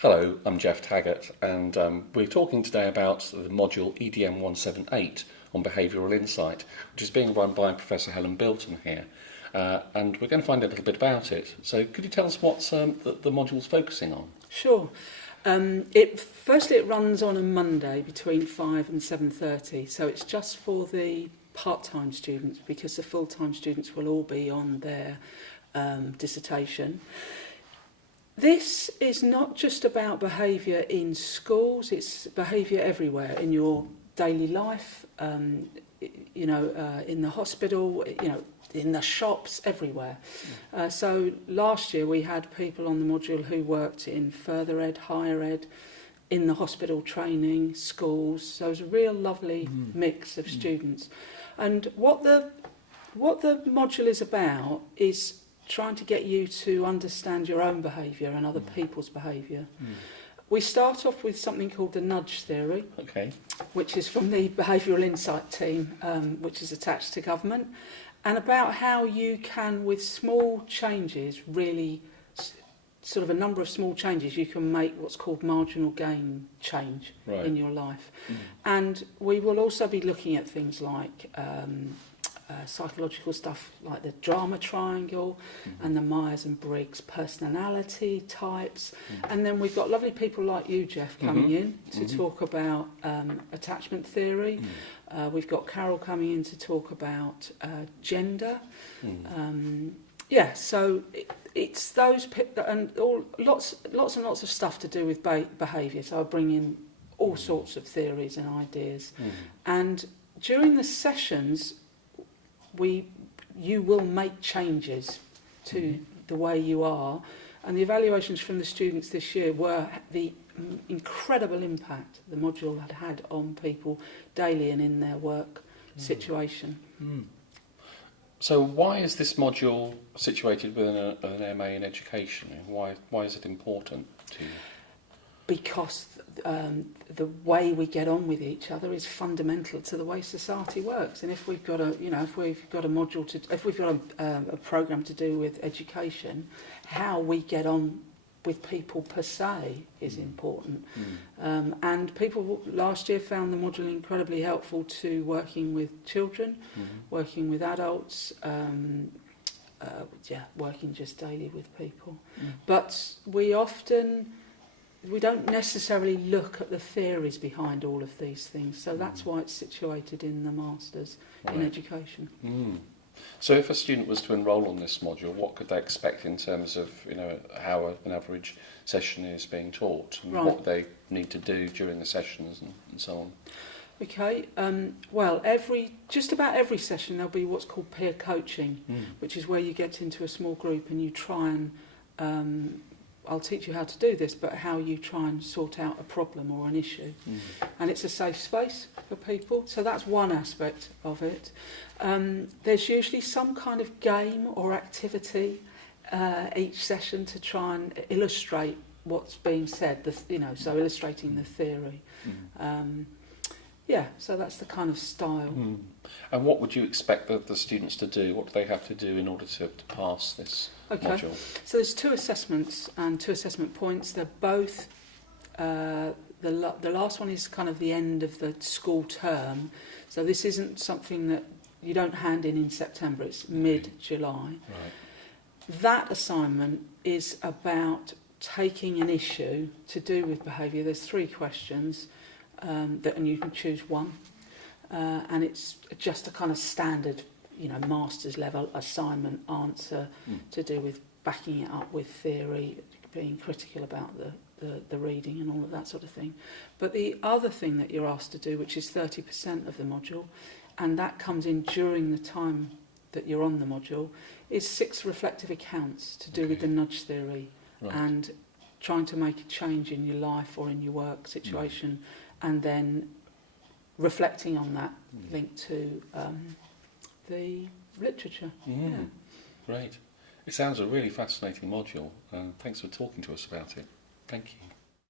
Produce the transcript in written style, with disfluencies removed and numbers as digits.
Hello, I'm Jeff Taggart, and we're talking today about the module EDM 178 on Behavioural Insight, which is being run by Professor Helen Bilton here. And we're going to find out a little bit about it. So could you tell us what the module's focusing on? Sure. Firstly, it runs on a Monday between 5 and 7:30, so it's just for the part-time students, because the full-time students will all be on their dissertation. This is not just about behaviour in schools, it's behaviour everywhere, in your daily life, in the hospital, in the shops, everywhere. So last year we had people on the module who worked in further ed, higher ed, in the hospital training, schools. So it was a real lovely mix of students. And what the module is about is trying to get you to understand your own behaviour and other people's behaviour. We start off with something called the nudge theory, which is from the Behavioural Insight team, which is attached to government, and about how you can, with small changes, really sort of a number of small changes, you can make what's called marginal gain change in your life. And we will also be looking at things like psychological stuff like the drama triangle and the Myers and Briggs personality types. And then we've got lovely people like you, Jeff, coming in to talk about attachment theory. We've got Carol coming in to talk about gender. So it's those and lots and lots of stuff to do with behaviour. So I bring in all sorts of theories and ideas. And during the sessions, you will make changes to the way you are, and the evaluations from the students this year were the incredible impact the module had on people daily and in their work situation. So why is this module situated within an MA in education? Why is it important to you? Because the way we get on with each other is fundamental to the way society works. And if we've got a program to do with education, how we get on with people per se is important. And people last year found the module incredibly helpful to working with children, working with adults, working just daily with people. But we don't necessarily look at the theories behind all of these things, so that's why it's situated in the Masters in Education. So if a student was to enrol on this module, what could they expect in terms of how an average session is being taught, and what they need to do during the sessions and so on? Okay, just about every session there'll be what's called peer coaching, which is where you get into a small group and you try and I'll teach you how to do this, but how you try and sort out a problem or an issue. And it's a safe space for people, so that's one aspect of it. There's usually some kind of game or activity each session to try and illustrate what's being said, so illustrating the theory. So that's the kind of style. And what would you expect the students to do? What do they have to do in order to pass this module? So there's two assessments and two assessment points. They're both, the last one is kind of the end of the school term. So this isn't something that you don't hand in September, it's mid-July. That assignment is about taking an issue to do with behaviour. There's 3 questions, and you can choose one. And it's just a kind of standard, master's level assignment answer to do with backing it up with theory, being critical about the reading and all of that sort of thing. But the other thing that you're asked to do, which is 30% of the module, and that comes in during the time that you're on the module, is 6 reflective accounts to do with the nudge theory and trying to make a change in your life or in your work situation, and then reflecting on that linked to the literature. Great. It sounds a really fascinating module. Thanks for talking to us about it. Thank you.